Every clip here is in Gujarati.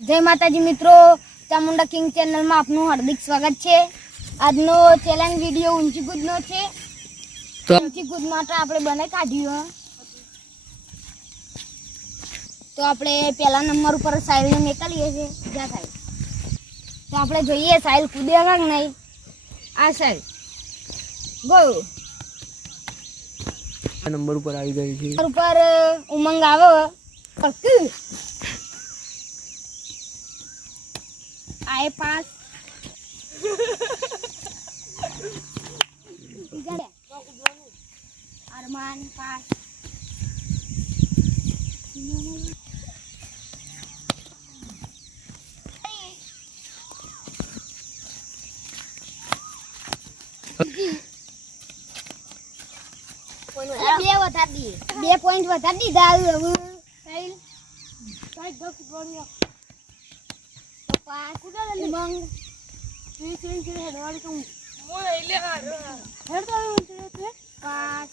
જય માતાજી મિત્રો ચામુંડા કિંગ ચેનલમાં આપનું હાર્દિક સ્વાગત છે. આજનો ચેલેન્જ વીડિયો ઊંચી કૂદનો છે. ઊંચી કૂદ માટે આપણે બને કાઢ્યું તો આપણે પહેલા નંબર ઉપર સાહિલને મેકાલીએ છીએ. જ્યાં થાય તો આપણે જોઈએ સાહિલ કૂદે કે નહીં? આ સાહેબ ગો નંબર ઉપર આવી ગઈ છે. ઉપર ઉમંગ આવે આએ પાસ. અરમાન પાસ. બે પોઈન્ટ વધાર દીધા. હવે સાહિલ સાહિલ દસ ગણ્યો તો પાસ ઉમંગ ત્રીસ ત્રીસ હેડવાળી કહું હેડ તો આવ્યું પાસ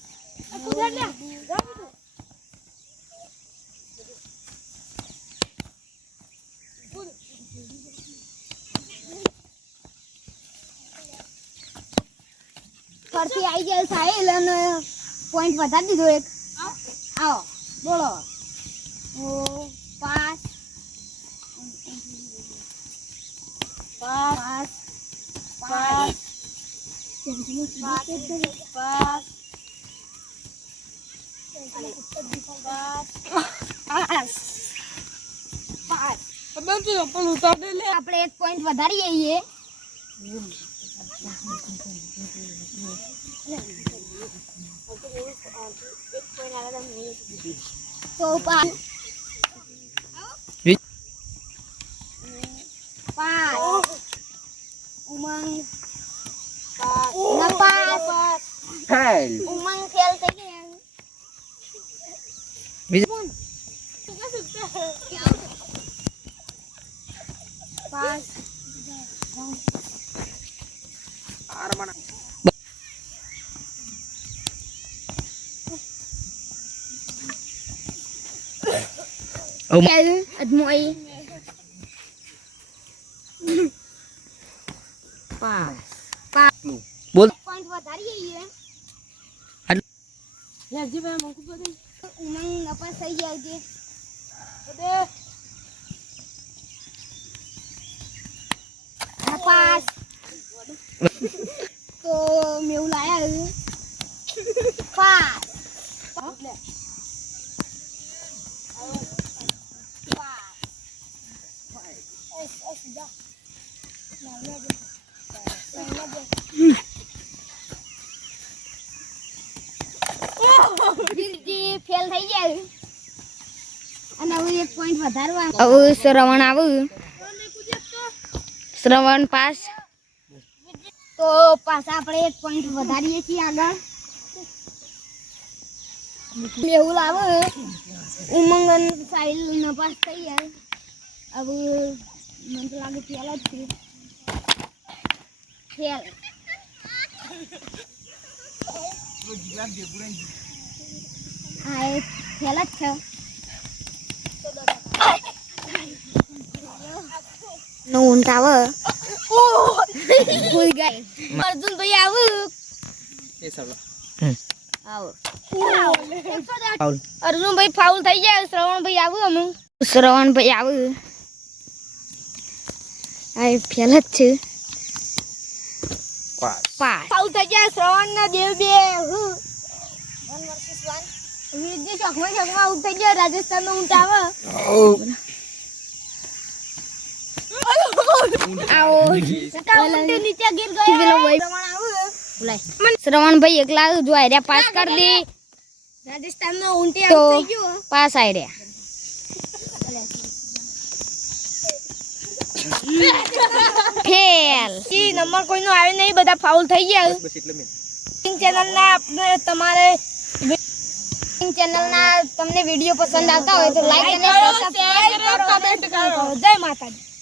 ફરથી આવી જાય સાહિલ અને પોઈન્ટ વધારી દીધો એક આવો બોલો ઓ પાંચ પાંચ પાંચ પાંચ આપણે એક પોઈન્ટ વધારીએ છીએ. તો પાંચ વી- પાંચ ઉમંગ નપાસ ફેલ ઉમંગ ફેલ થઈ ગયા બીજું પાંચ ઓ ફેલ અજમોઈ પાંચ પાંચ બોલ પોઈન્ટ વધારીએ આટલું. ઉમંગ નપાસ થઈ જાય છે તો મેવું લાયા પાસ વીરજી ફેલ થઈ જાય અને હવે એક પોઈન્ટ વધારવા હવે શ્રવણ આવું શ્રવણ પાસ. તો પાછા આપણે એક પોઈન્ટ વધારીએ છીએ આગળ. એવું આવે. ઉમંગ અને સાહિલ નપાસ થઈ જાય. હવે મને લાગે ફેલ જ છે. ફેલ હા એ ફેલ જ છે નો ઊંટ ભૂલ ગઈ અર્જુન ભાઈ આવું. આવો ફાઉલ અર્જુન ભાઈ ફાઉલ થઈ જાય શ્રવણ ભાઈ આવું અમુક શ્રવણ ભાઈ આવું આ ફેલ જ છે પાસ. પાસ. ફાઉલ થઈ જાય શ્રવણ ના દેવ બે હું. વન વર્સિસ વન વીરજી ચોકમાં ચોકમાં આઉટ થઈ ગયો રાજસ્થાન નો ઊંટ આવે. આવો. ઊંટ નીચે ગીર ગયો. શ્રવણ આવું શ્રવણ ભાઈ એકલા જો આર્યા પાસ કરી દે. રાજસ્થાન નો ઊંટી તો- ગયો પાસ આર્યા ફેલ ઈ નંબર કોઈનો આવે નહીં બધા ફાઉલ થઈ ગયા. બસ એટલે મેં. કિંગ ચેનલના આપણે તમારે કિંગ ચેનલના તમને વીડિયો પસંદ આવતા હોય તો લાઈક અને સબસ્ક્રાઇબ કરો. જય માતાજી.